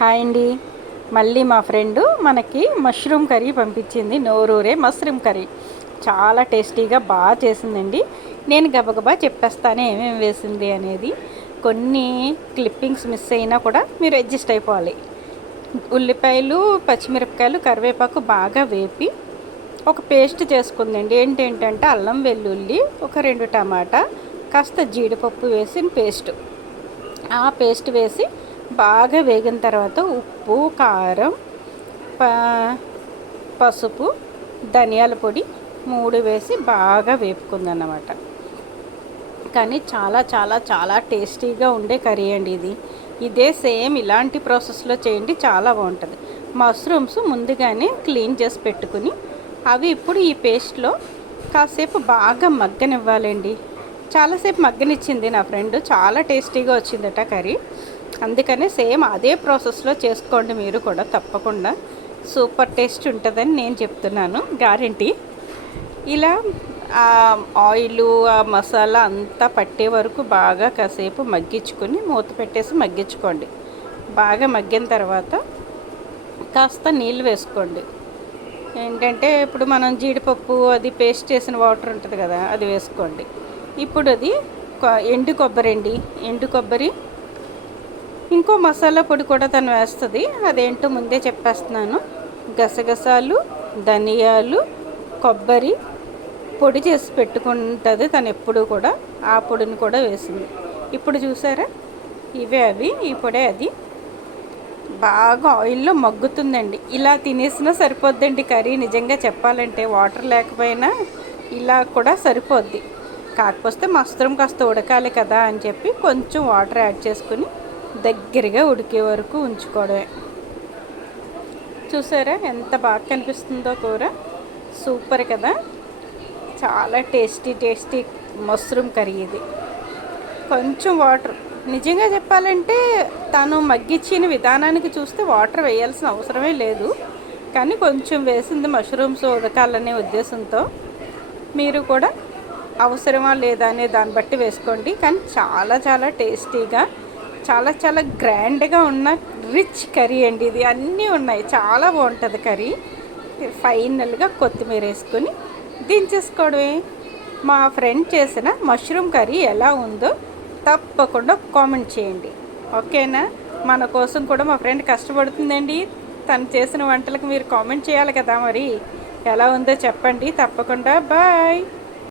Hi అండి. మళ్ళీ మా ఫ్రెండు మనకి మష్రూమ్ కర్రీ పంపించింది. నోరూరే మష్రూమ్ కర్రీ చాలా టేస్టీగా బాగా చేసిందండి. నేను గబగబా చెప్పేస్తాను ఏమేమి వేసింది అనేది. కొన్ని క్లిప్పింగ్స్ మిస్ అయినా కూడా మీరు అడ్జస్ట్ అయిపోవాలి. ఉల్లిపాయలు, పచ్చిమిరపకాయలు, కరివేపాకు బాగా వేపి ఒక పేస్ట్ చేసుకుందండి. ఏంటంటే అల్లం వెల్లుల్లి, ఒక 2 టమాటా, కాస్త జీడిపప్పు వేసిన పేస్ట్. ఆ పేస్ట్ వేసి బాగా వేగిన తర్వాత ఉప్పు, కారం, పసుపు, ధనియాల పొడి 3 వేసి బాగా వేపుకుందన్నమాట. కానీ చాలా చాలా చాలా టేస్టీగా ఉండే కర్రీ అండి ఇది. ఇదే సేమ్ ఇలాంటి ప్రాసెస్లో చేయండి, చాలా బాగుంటుంది. మష్రూమ్స్ ముందుగానే క్లీన్ చేసి పెట్టుకుని అవి ఇప్పుడు ఈ పేస్ట్లో కాసేపు బాగా మగ్గనివ్వాలండి. చాలాసేపు మగ్గనిచ్చింది నా ఫ్రెండ్, చాలా టేస్టీగా వచ్చిందట కర్రీ. అందుకనే సేమ్ అదే ప్రాసెస్లో చేసుకోండి మీరు కూడా, తప్పకుండా సూపర్ టేస్ట్ ఉంటుందని నేను చెప్తున్నాను, గ్యారెంటీ. ఇలా ఆయిల్, ఆ మసాలా అంతా పట్టే వరకు బాగా కాసేపు మగ్గించుకొని మూత పెట్టేసి మగ్గించుకోండి. బాగా మగ్గిన తర్వాత కాస్త నీళ్ళు వేసుకోండి. ఏంటంటే ఇప్పుడు మనం జీడిపప్పు అది పేస్ట్ చేసిన వాటర్ ఉంటుంది కదా, అది వేసుకోండి. ఇప్పుడు అది ఎండు కొబ్బరి అండి, ఎండు కొబ్బరి, ఇంకో మసాలా పొడి కూడా తను వేస్తుంది, అదేంటో ముందే చెప్పేస్తున్నాను. గసగసాలు, ధనియాలు, కొబ్బరి పొడి చేసి పెట్టుకుంటుంది తను ఎప్పుడు కూడా, ఆ పొడిని కూడా వేసింది. ఇప్పుడు చూసారా, ఇవే అవి, ఈ పొడే అది. బాగా ఆయిల్లో మగ్గుతుందండి. ఇలా తినేసినా సరిపోద్దండి కర్రీ. నిజంగా చెప్పాలంటే వాటర్ లేకపోయినా ఇలా కూడా సరిపోద్ది. కాకపోతే మష్రూమ్ కాస్త ఉడకాలి కదా అని చెప్పి కొంచెం వాటర్ యాడ్ చేసుకుని దగ్గరగా ఉడికే వరకు ఉంచుకోవడమే. చూసారా ఎంత బాగా కనిపిస్తుందో కూర, సూపర్ కదా. చాలా టేస్టీ మష్రూమ్ కర్రీ ఇది. కొంచెం వాటర్, నిజంగా చెప్పాలంటే తను మగ్గిచ్చిన విధానానికి చూస్తే వాటర్ వేయాల్సిన అవసరమే లేదు, కానీ కొంచెం వేసింది మష్రూమ్స్ ఉడకాలనే ఉద్దేశంతో. మీరు కూడా అవసరమా లేదా అనే దాన్ని బట్టి వేసుకోండి. కానీ చాలా చాలా టేస్టీగా, చాలా చాలా గ్రాండ్గా ఉన్న రిచ్ కర్రీ అండి ఇది. అన్నీ ఉన్నాయి, చాలా బాగుంటుంది కర్రీ. ఫైనల్గా కొత్తిమీర వేసుకొని దించేసుకోవడమే. మా ఫ్రెండ్ చేసిన మష్రూమ్ కర్రీ ఎలా ఉందో తప్పకుండా కామెంట్ చేయండి, ఓకేనా? మన కోసం కూడా మా ఫ్రెండ్ కష్టపడుతుందండి. తను చేసిన వంటలకు మీరు కామెంట్ చేయాలి కదా, మరి ఎలా ఉందో చెప్పండి తప్పకుండా. బాయ్.